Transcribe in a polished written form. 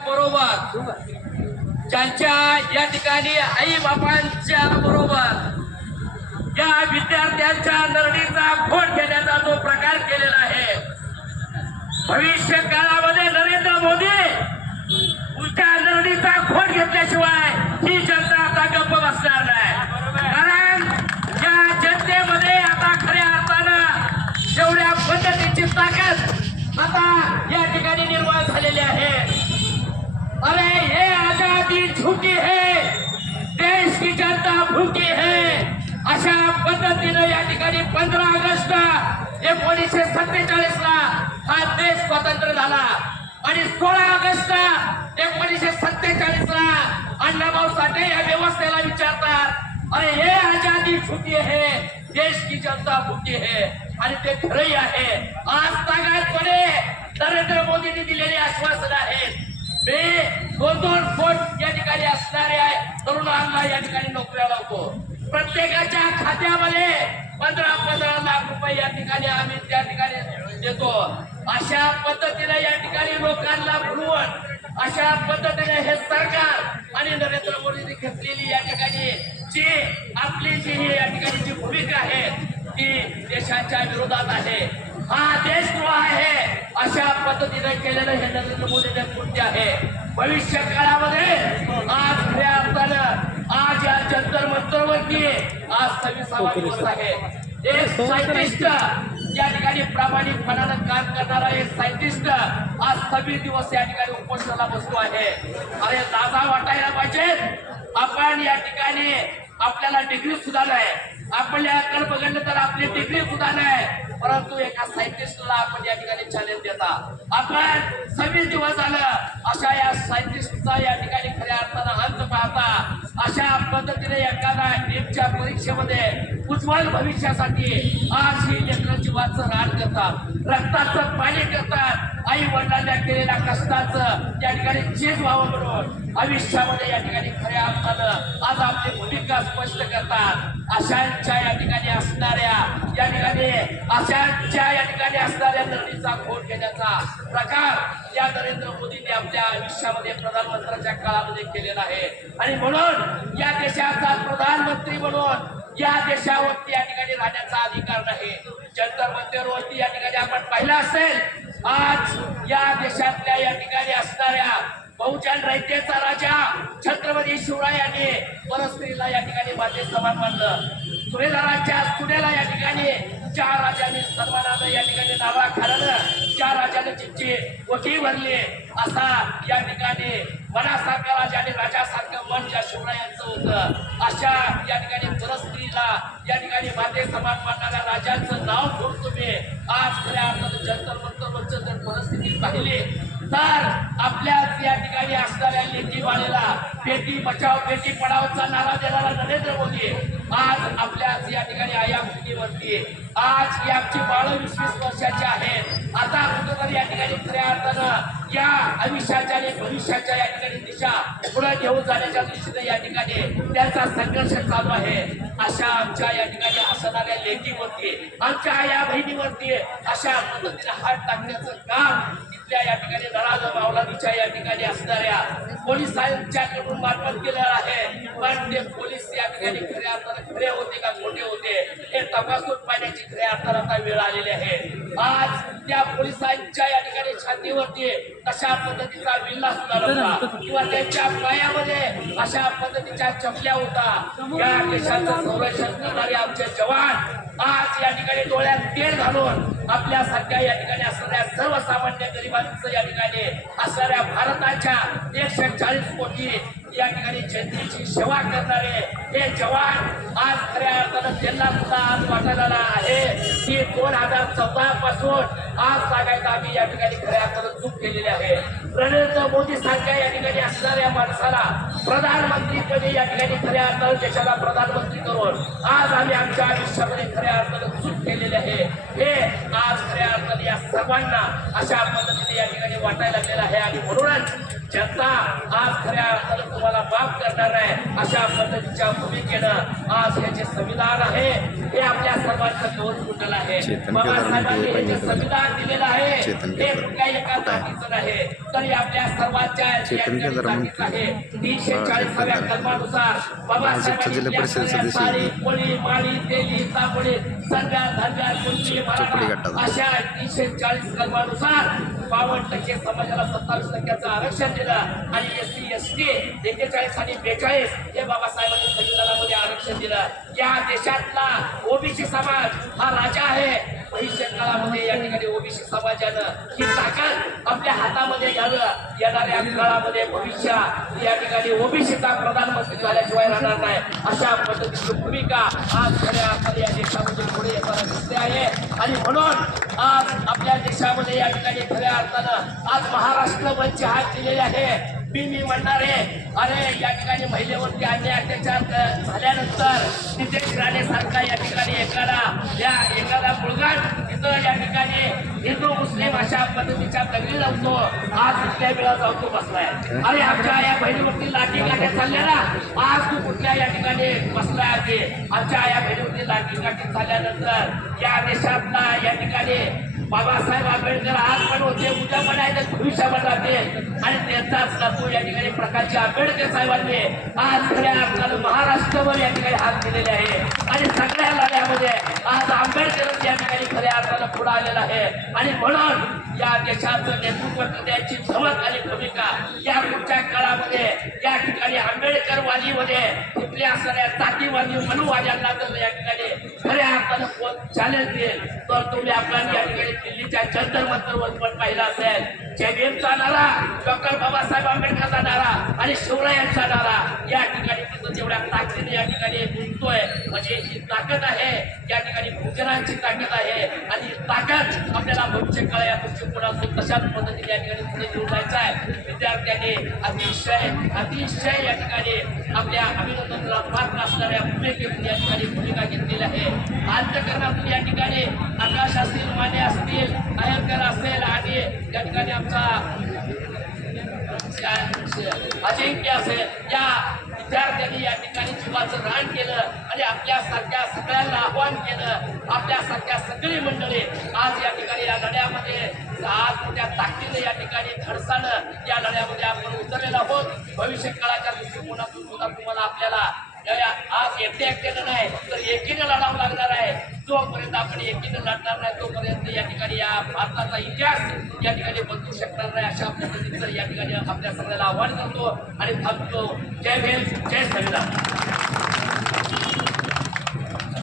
बरोबर ज्यांच्या या ठिकाणी आई बापांच्या बरोबर या विद्यार्थ्यांच्या नरडीचा खोट घेण्याचा जो प्रकार केलेला आहे, भविष्य काळामध्ये नरेंद्र मोदी उलट्या नरडीचा खोट घेतल्याशिवाय ही जनता आता गप्प बसणार नाही. कारण या जनतेमध्ये आता खऱ्या अर्थानं जेवढ्या पद्धतीची ताकद आता या ठिकाणी निर्माण झालेली आहे. अरे ये आजादी झूठी है, देश की जनता भूखी है. अशा पद्धतीनं या ठिकाणी 15 ऑगस्ट 1947 ला हा देश स्वतंत्र झाला आणि 16 ऑगस्ट 1947 ला अण्णाभाऊ साठे या व्यवस्थेला विचारतात, अरे ये आजादी झूठी है, देश की जनता भूखी है. आणि ते खरंही आहे. आज तागायतपणे नरेंद्र मोदींनी दिलेली आश्वासन आहेत. मी 2-2 कोट या ठिकाणी असणाऱ्या तरुणांना या ठिकाणी नोकऱ्या लावतो. प्रत्येकाच्या खात्यामध्ये 15-15 लाख रुपये या ठिकाणी आम्ही त्या ठिकाणी देतो. अशा पद्धतीने या ठिकाणी लोकांना बोलवून अशा पद्धतीने हे सरकार आणि नरेंद्र मोदींनी घेतलेली या ठिकाणी जी आपली जी या ठिकाणी जी भूमिका आहे ती देशाच्या विरोधात आहे. हा देशद्रोह आहे. अशा पद्धतीने केलेलं हे नरेंद्र मोदींचे कृत्य आहे. भविष्य काळामध्ये आज खऱ्या अर्थानं आज या जंतर मंतरवरती आज 26वा दिवस आहे. एक सायंटिस्ट या ठिकाणी प्रामाणिकपणानं काम करणारा एक सायंटिस्ट आज 26 दिवस या ठिकाणी उपोषणाला बसतो आहे. अरे लाजा वाटायला पाहिजे. आपण या ठिकाणी आपल्याला डिग्री सुद्धा नाही, आपल्याकडे बघितलं तर आपली डिग्री सुद्धा नाही, परंतु एका सायंटिस्टला आपण या ठिकाणी चॅलेंज देता. आपण 26 दिवस झालं अशा या सायंटिस्टचा या ठिकाणी खऱ्या अर्थानं अंत पाहता. अशा पद्धतीने एखादा नीटच्या परीक्षेमध्ये उज्ज्वल भविष्यासाठी आज ही लेकरं जीवाचं रान करतात, रक्ताचं पाणी करतात. आई वडिलांना केलेल्या कष्टाचं या ठिकाणी चीज व्हावं म्हणून आयुष्यामध्ये या ठिकाणी खऱ्या अर्थानं आज आपली भूमिका स्पष्ट करतात. अशांच्या या ठिकाणी असणाऱ्या या ठिकाणी अशांच्या या ठिकाणी असणाऱ्या नरडीचा खोट घेण्याचा प्रकार या नरेंद्र मोदींनी आपल्या आयुष्यामध्ये प्रधानमंत्र्यांच्या काळामध्ये केलेला आहे. आणि म्हणून या देशाचा प्रधानमंत्री म्हणून या देशावरती या ठिकाणी राहण्याचा अधिकार नाही. जंतर मंतरवरती या ठिकाणी आपण पाहिलं असेल, आज या देशातल्या या ठिकाणी असणाऱ्या बहुजन रयतेचा राजा छत्रपती शिवरायांनी परस्त्रीला या ठिकाणी माते समान मानलं. सुभेदारांच्या सुनेला या ठिकाणी 4 राजांनी सन्मानानं या ठिकाणी नावाखानं 4 राजांनी चिठ्ठी वठी भरली. असा या ठिकाणी मनासारखा राजा आणि राजासारखं मन ज्या शिवरायांचं होतं, अशा या ठिकाणी परस्त्रीला या ठिकाणी माते समान मानणाऱ्या राजांचं नाव घेऊन तुम्ही आज खऱ्या अर्थानं जंतर मंतरवरचं जर परिस्थिती पाहिली तर आपल्याच या ठिकाणी असणाऱ्या लेकी बाळेला बेटी बचाव बेटी पढावचा नारा देणारा नरेंद्र मोदी आज आपल्याच या ठिकाणी आया भूमीवरती आज याची बाळ 20-20 वर्षाची आहेत. आता कुठेतरी या ठिकाणी खऱ्या अर्थानं या आयुष्याच्या आणि भविष्याच्या या ठिकाणी दिशा पुढे घेऊन जाण्याच्या दृष्टीने या ठिकाणी त्यांचा संघर्ष चालू आहे. अशा आमच्या या ठिकाणी असणाऱ्या लेकीवरती आमच्या या बहिणीवरती अशा पद्धतीने हात टाकण्याचं काम तिथल्या या ठिकाणी नराज मावलांच्या या ठिकाणी असणाऱ्या पोलिसांच्याकडून मार्फत केलं आहे. पण ते पोलीस या ठिकाणी खऱ्या अर्थानं खरे होते का खोटे होते हे तपासून पाहण्याची खऱ्या अर्थानं आता वेळ आलेली आहे. आज त्या पोलिसांच्या या ठिकाणी छातीवरती कशा पद्धतीचा विल्ला सुद्धा होता किंवा त्यांच्या पायामध्ये अशा पद्धतीच्या चपल्या होता. या देशाचं संरक्षण करणारे आमचे जवान आज या ठिकाणी डोळ्यात तेल घालून आपल्यासारख्या या ठिकाणी असणाऱ्या सर्वसामान्य गरिबांचं या ठिकाणी असणाऱ्या भारताच्या 140 कोटी या ठिकाणी जनतेची सेवा करणारे हे जवान आज खऱ्या अर्थानं त्यांना सुद्धा आज वाटायला आहे की 2014 पासून आज सांगायचं आम्ही या ठिकाणी खऱ्या अर्थानं चूक केलेली आहे. नरेंद्र मोदी सारख्या या ठिकाणी असणाऱ्या माणसाला प्रधानमंत्रीपदी या ठिकाणी खऱ्या अर्थानं देशाला प्रधानमंत्री करून आज आम्ही आमच्या आयुष्यामध्ये खऱ्या अर्थानं चूक केलेली आहे. हे आज खऱ्या अर्थाने या सर्वांना अशा पद्धतीने या ठिकाणी वाटायला लागलेला आहे आणि म्हणूनच जनता आज खऱ्या अर्थाने तुम्हाला माफ करणार आहे अशा पद्धतीच्या भूमिकेनं आज हे जे संविधान आहे हे आपल्या सर्वांचं दोन कुंडल आहे. बाबासाहेबांनी हे जे संविधान दिलेलं आहे हे कुठल्या एका जातीचं नाही तर हे आपल्या सर्वांच्या जातीचं आहे. 340व्या कलमानुसार बाबासाहेबांनी साडी कोळी माळी तेली तांबडी संध्या धन्या कुंडी मराठा अशा 340 कलमानुसार 52% समाजाला 27% आरक्षण दिलं आणि SC ST 41 आणि 42 हे बाबासाहेबांनी संविधानामध्ये आरक्षण दिलं. या देशातला ओबीसी समाज हा राजा आहे. भविष्य काळामध्ये या ठिकाणी ओबीसी समाजानं ही ताकद आपल्या हातामध्ये घ्यावं. येणाऱ्या काळामध्ये भविष्य या ठिकाणी ओबीसीचा प्रधानमंत्री झाल्याशिवाय राहणार नाही अशा पद्धतीची भूमिका आज खऱ्या अर्थाने या देशामध्ये पुढे येताना दिसते आहे. आणि म्हणून आज आपल्या देशामध्ये या ठिकाणी खऱ्या अर्थानं आज महाराष्ट्र मंच हात दिलेले आहे. मी म्हणणार आहे अरे या ठिकाणी महिलेवरती अन्याय अत्याचार झाल्यानंतर नितेश राणे सारखा या ठिकाणी एखादा मुलगा तिथं या ठिकाणी हिंदू मुस्लिम अशा पद्धतीच्या दगडी लावतो. आज कुठल्या वेळा जाऊन बसलाय. अरे आमच्या या बहिणीवरती लाठी काठ्या चालल्या आज तू कुठल्या या ठिकाणी बसलाय आहे. आमच्या या बहिणीवरती लाठी काठी झाल्यानंतर या देशातला या ठिकाणी बाबासाहेब आंबेडकर आज पण होते उद्या पण आहे भविष्यामध्ये राहते आणि त्यांचाच नातू या ठिकाणी प्रकाश आंबेडकर साहेबांनी आज खऱ्या अर्थानं महाराष्ट्रावर या ठिकाणी हात दिलेले आहे आणि सगळ्या लढ्यामध्ये आज आंबेडकर या ठिकाणी खऱ्या अर्थानं पुढे आलेला आहे. आणि म्हणून या देशाचं नेतृत्व करण्याची धमक आणि भूमिका या पुढच्या काळामध्ये या ठिकाणी आंबेडकरवादीमध्ये कुठल्या असणाऱ्या जातीवादी मनुवाद्यांना जर या ठिकाणी खऱ्या अर्थानं कोण चॅलेंज देईल तर तुम्ही आपल्याला या ठिकाणी दिल्लीच्या जंतर मंतरवर पण पाहिला असेल. JBMचा नारा डॉक्टर बाबासाहेब आंबेडकरचा नारा आणि शिवरायांचा नारा या ठिकाणी तिथं जेवढ्या ताकदीने या ठिकाणी गुंततोय म्हणजे ही ताकद आहे या ठिकाणी भूजनांची ताकद आहे आणि ताकद आपल्याला भविष्य काळ या दृष्टिकोनातून तशाच पद्धतीने या ठिकाणी पुढे घेऊन जायचं आहे. विद्यार्थ्यांनी अतिशय या ठिकाणी आपल्या अभिनंदनाला पात्र असणाऱ्या भूमिकेतून या ठिकाणी भूमिका घेतलेली आहे. अंतकरणातून या ठिकाणी आकाश असतील माने असतील अयंकर असेल आणि या ठिकाणी आमचा अजिंक्य असेल या विद्यार्थ्यांनी या ठिकाणी जीवाचं रान केलं आणि आपल्यासारख्या सगळ्यांना आव्हान केलं. आपल्यासारख्या सगळी मंडळी आज या ठिकाणी या लढ्यामध्ये आज मोठ्या ताकदीने या ठिकाणी धडसानं या लढ्यामध्ये आपण उतरलेलो आहोत. भविष्य काळाच्या दृष्टिकोनातून सुद्धा तुम्हाला आपल्याला आज एकट्यानं नाही तर एकीनं लढावं लागणार आहे. जोपर्यंत आपण एकीनं लढणार नाही तोपर्यंत या ठिकाणी या भारताचा इतिहास या ठिकाणी बदलू शकणार नाही अशा पद्धतीचं या ठिकाणी आपल्या सगळ्याला आव्हान करतो आणि थांबतो. जय भीम जय संविधान.